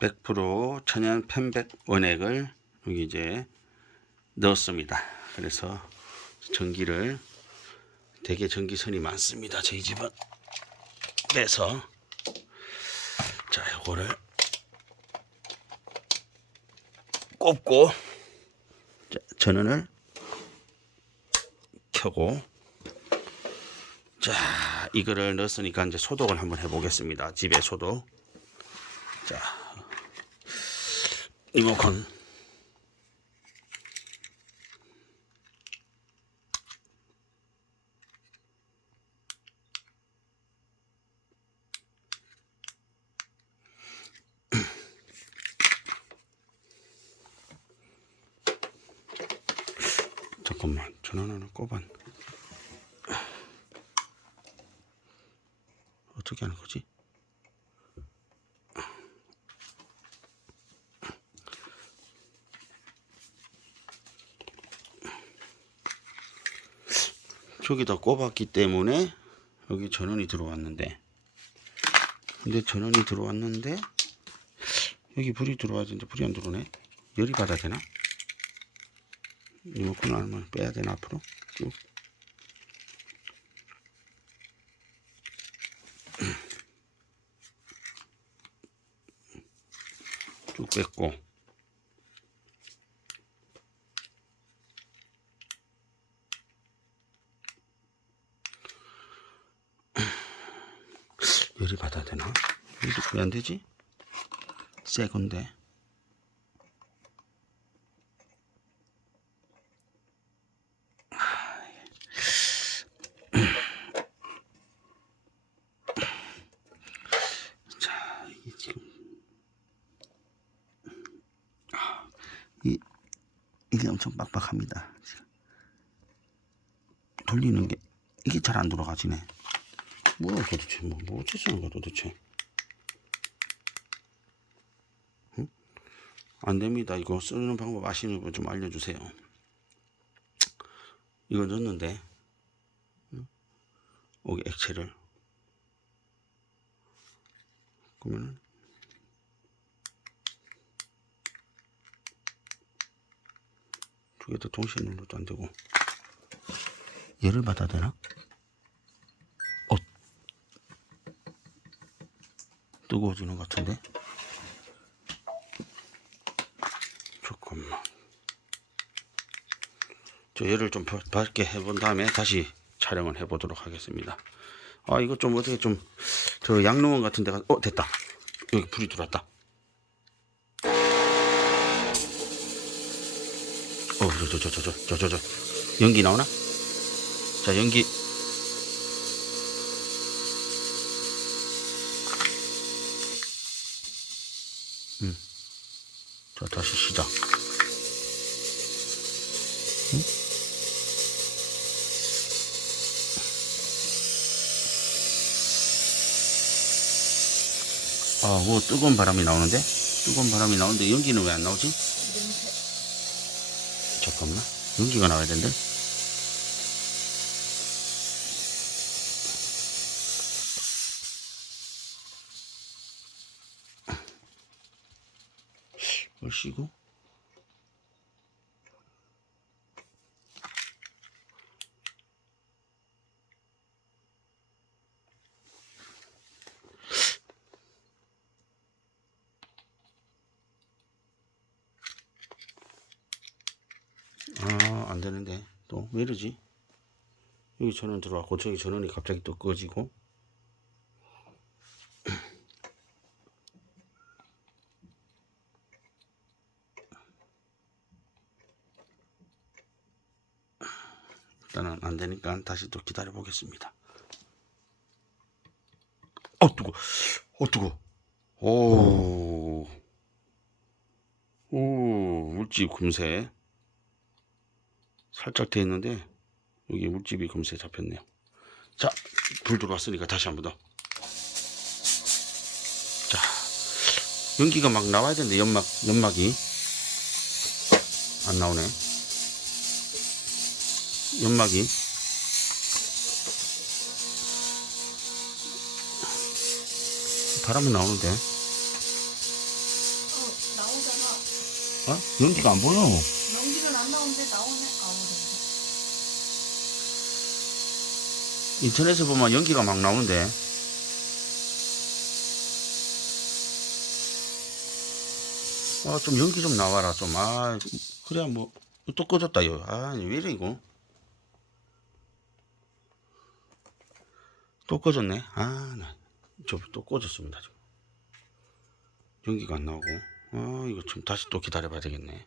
100% 천연 편백 원액을 여기 이제 넣었습니다. 그래서 전기를 되게 전기선이 많습니다. 저희 집은 빼서 자 요거를 꼽고 자, 전원을 켜고 자 이거를 넣었으니까 이제 소독을 한번 해보겠습니다. 집에 소독 자 리모컨 잠깐만 전원 하나 꼽아 어떻게 하는 거지? 저기다 꼽았기 때문에 여기 전원이 들어왔는데. 근데 전원이 들어왔는데 여기 불이 들어와야 되는데 불이 안 들어오네. 열이 받아야 되나? 리모컨을 얼마 빼야 되나 앞으로? 쭉. 쭉 뺐고 열이 받아야 되나? 이게 왜안 되지? 새 건데. 자, 이게 지금 아, 이 이게 엄청 빡빡합니다. 돌리는 게 이게 잘 안 돌아가지네. 뭐야 도대체 뭐, 뭐 어쩌자는 거야 도대체 응? 안 됩니다 이거 쓰는 방법 아시는 분 좀 알려주세요 이거 넣었는데 응? 여기 액체를 그러면은 두개 다 동시에 눌러도 안 되고 열을 받아야 되나? 뜨거워지는 것 같은데? 조금만. 저 열을 좀 밝게 해본 다음에 다시 촬영을 해보도록 하겠습니다. 아 이거 좀 어떻게 좀 저 양로원 같은 데가 어 됐다. 여기 불이 들어왔다. 어저저저저저저저 연기 나오나? 자 연기. 자, 다시 시작. 응? 아, 뭐 뜨거운 바람이 나오는데? 뜨거운 바람이 나오는데 연기는 왜 안 나오지? 잠깐만. 연기가 나와야 되는데? 얼씨구? 아, 안 되는데. 또, 왜 이러지? 여기 전원 들어왔고, 저기 전원이 갑자기 또 꺼지고. 일단은 안 되니까 다시 또 기다려 보겠습니다. 어, 뜨거. 어, 뜨거. 오. 오, 물집 금세. 살짝 돼 있는데 여기 물집이 금세 잡혔네요. 자, 불 들어왔으니까 다시 한 번 더. 자, 연기가 막 나와야 되는데 연막 연막이 안 나오네. 연막이 바람은 나오는데 어? 연기가 안 보여. 연기는 안 나오는데 나오네. 나오네. 인터넷에 보면 연기가 막 나오는데. 아, 좀 연기 좀 나와라, 좀. 아, 그래야 뭐, 또 꺼졌다, 요. 아, 왜 이래, 이거. 또 꺼졌네. 아, 나, 저, 또 꺼졌습니다, 지금. 연기가 안 나오고. 아, 이거 좀 다시 또 기다려봐야 되겠네.